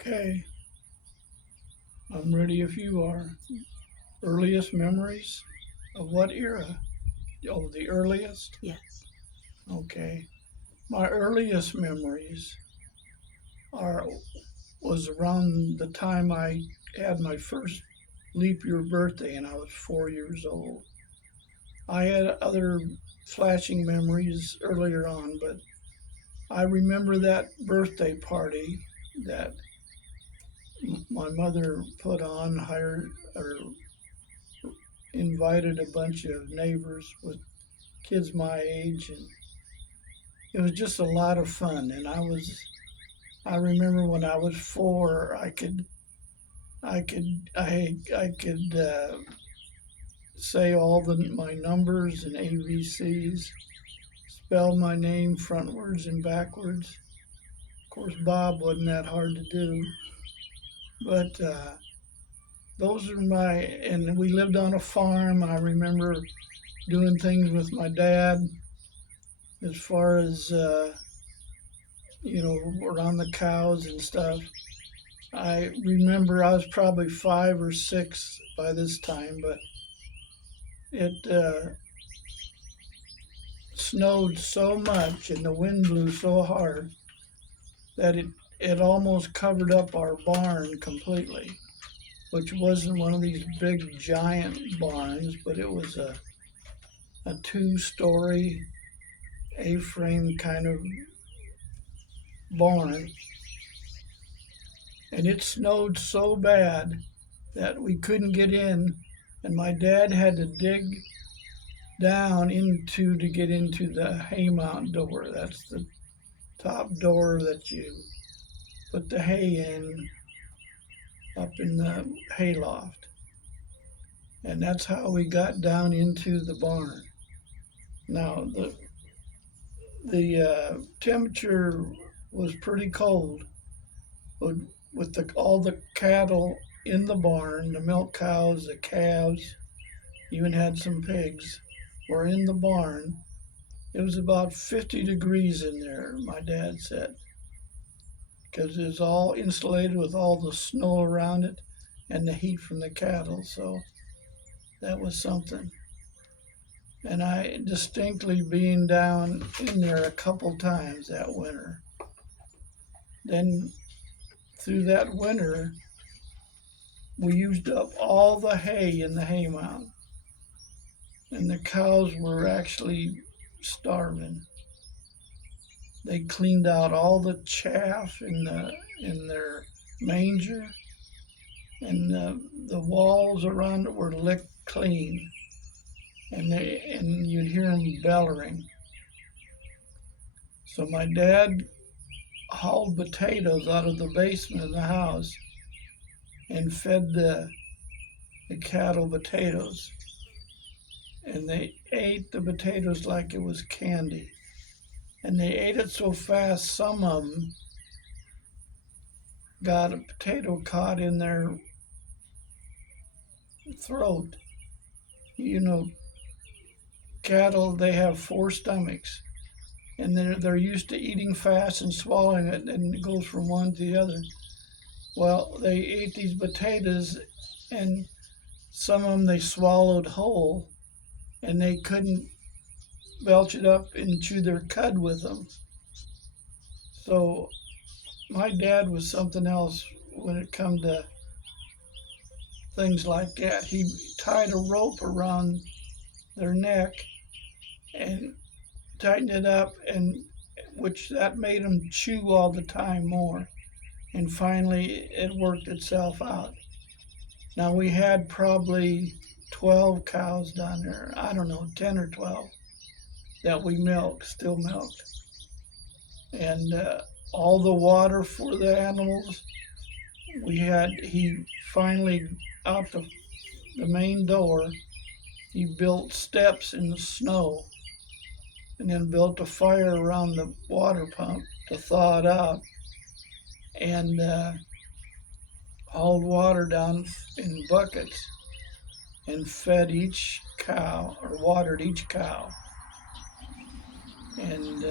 Okay, I'm ready if you are. Earliest memories of what era? Oh, the earliest? Yes. Okay. My earliest memories are was around the time I had my first leap year birthday and I was 4 years old. I had other flashing memories earlier on, but I remember that birthday party that my mother put on, hired or invited a bunch of neighbors with kids my age, and it was just a lot of fun. And I remember when I was four, I could say all my numbers and ABCs, spell my name frontwards and backwards. Of course, Bob wasn't that hard to do, but those are and we lived on a farm. I remember doing things with my dad as far as around the cows and stuff. I remember I was probably 5 or 6 by this time, but it snowed so much and the wind blew so hard that it almost covered up our barn completely, which wasn't one of these big giant barns, but it was a two-story A-frame kind of barn, and it snowed so bad that we couldn't get in, and my dad had to dig down into to get into the haymount door. That's the top door that you put the hay in up in the hayloft. And that's how we got down into the barn. Now the temperature was pretty cold, but with all the cattle in the barn, the milk cows, the calves, even had some pigs, were in the barn. It was about 50 degrees in there, my dad said, because it was all insulated with all the snow around it and the heat from the cattle. So that was something. And I distinctly being down in there a couple times that winter. Then through that winter, we used up all the hay in the haymound, and the cows were actually starving. They cleaned out all the chaff in their manger, and the walls around it were licked clean, and you'd hear them bellowing. So my dad hauled potatoes out of the basement of the house and fed the cattle potatoes, and they ate the potatoes like it was candy. And they ate it so fast, some of them got a potato caught in their throat. You know, cattle, they have four stomachs, and they're used to eating fast and swallowing it, and it goes from one to the other. Well, they ate these potatoes, and some of them they swallowed whole, and they couldn't belch it up and chew their cud with them. So my dad was something else when it come to things like that. He tied a rope around their neck and tightened it up, and which that made them chew all the time more. And finally, it worked itself out. Now we had probably 12 cows down there. I don't know, 10 or 12 that we milked, still milked, and all the water for the animals. He finally out the main door. He built steps in the snow and then built a fire around the water pump to thaw it out, and hauled water down in buckets and fed each cow or watered each cow. And